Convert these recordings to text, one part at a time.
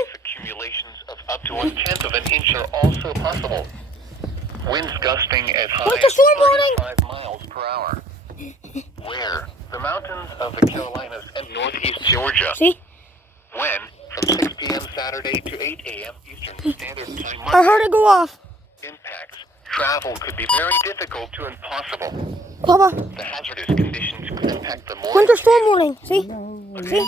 morning? Accumulations of up to 1/10 of an inch are also possible. Winds gusting as high as 35 miles per hour. Where? The mountains of the Carolinas and northeast Georgia. See? When? From 6 p.m. Saturday to 8 a.m. Eastern Standard Time Monday. I heard it go off. Impacts. Travel could be very difficult to impossible. Papa. The hazardous conditions could impact the morning. Winter storm warning. See? See?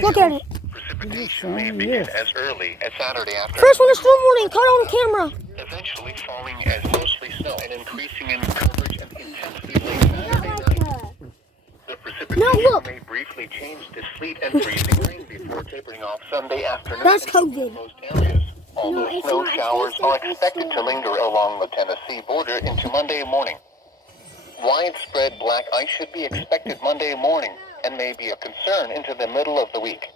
Look at it. Precipitation may begin as early as Saturday afternoon. First winter storm warning. Caught on camera. Eventually falling as mostly snow and increasing in coverage and intensity late Saturday night. The precipitation may briefly change to sleet and freezing rain before tapering off Sunday afternoon. That's COVID. In most areas, although snow showers are expected to linger along the Tennessee border into Monday morning. Widespread black ice should be expected Monday morning and may be a concern into the middle of the week.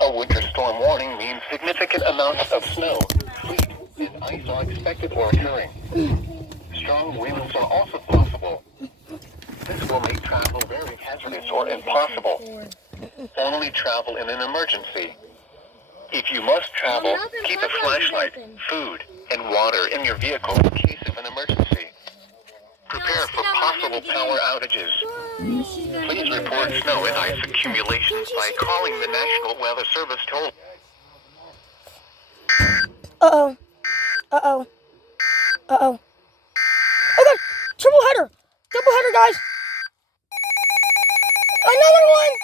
A winter storm warning means significant amounts of snow, sleet, and ice are expected or occurring. Strong winds are also possible. This will make travel very hazardous or impossible. Only travel in an emergency. If you must travel, keep a flashlight, food, and water in your vehicle in case of an emergency. Prepare for possible power outages. Please report snow and ice accumulations by calling the National Weather Service toll. Uh-oh. Uh-oh. Uh-oh. Okay, triple header. Double header, guys. Another one.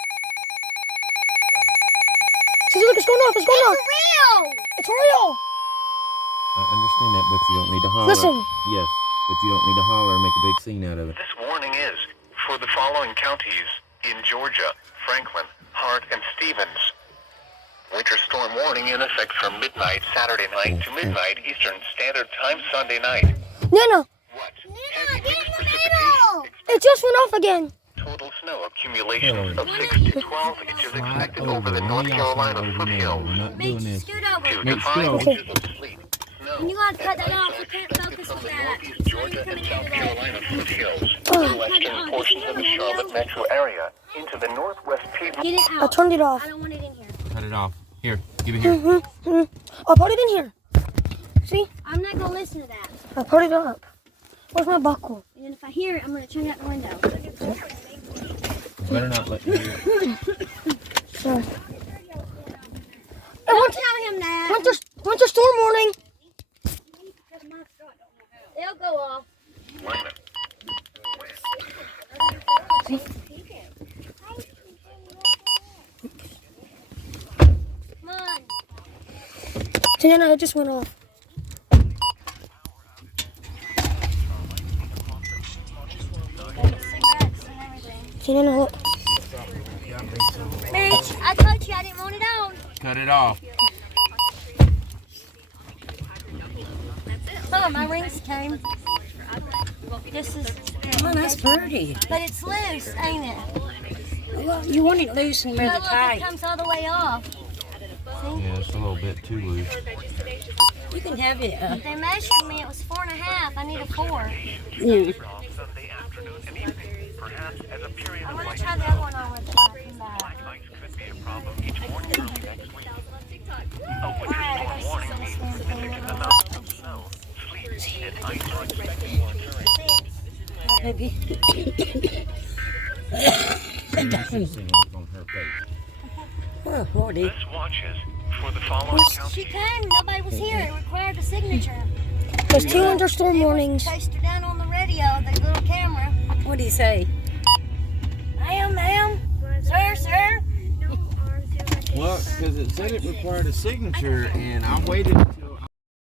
See, look, it's going off. It's going off. It's real. It's real. I understand that, but you don't need to holler. Listen. Yes, but you don't need to holler and make a big scene out of it. This warning is for the following counties in Georgia: Franklin, Hart, and Stevens. Winter storm warning in effect from midnight Saturday night to midnight Eastern Standard Time Sunday night. Nana, What? Heavy mixed precipitation. it just went off again. Total snow accumulations of 6 to 12 inches expected over the North Carolina foothills. We're not doing this. Scoot over. 2 to 5 inches of sleet, snow, And you gotta cut that and off. ice I are can't expected focus from on the that. northeast Georgia and South Carolina foothills, the western portions of the Charlotte metro area, into the northwest Piedmont. Get it I out. turned it off. I don't want it in here. Cut it off. Here, give it here. I'll put it in here. See? I'm not gonna listen to that. I put it up. Where's my buckle? And then if I hear it, I'm gonna turn out the window. Better not let me hear it. Sorry. Don't tell him that. Winter storm warning. They'll go off. See? Come on. See, Nana, it just went off. Cigarettes and everything. See, Nana, look. Mitch, I told you I didn't want it on. Cut it off. Oh, my rings came. This is, Oh, that's pretty. but it's loose, ain't it? Well, you want it loose and But rather look, tight. it comes all the way off. Yeah, it's a little bit too loose. You can have it. They measured me, it was 4.5. I need a 4. Yeah. Sunday afternoon and evening, perhaps as a period I'm of gonna light try the other one on with it when I come back. ice could be a problem each morning early next week. A winter Alright, I storm gotta warning see means this thing. significant amounts of snow, sleet, and ice are expected or occurring. Maybe. Interesting look on her face. Oh, Lordy. This watch is for the following She counties. came, nobody was here. It required a signature. There's 2 winter storm warnings. Chased her down on the radio, the little camera. What do you say? Ma'am, sir. Well, because it said it required a signature, and I waited until